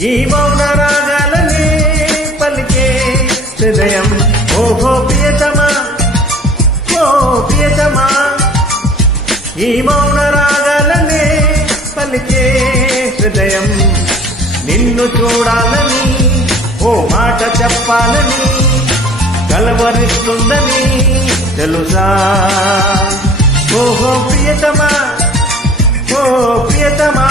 ఈ మౌన రాగాలనే పలికే హృదయం ఓహో ప్రియతమా ఓ ప్రియతమా ఈ మౌన రాగాలనే పలికే హృదయం నిన్ను చూడాలని ఓ మాట చెప్పాలని కలవరిస్తుందని తెలుసా ఓహో ప్రియతమా ఓ ప్రియతమా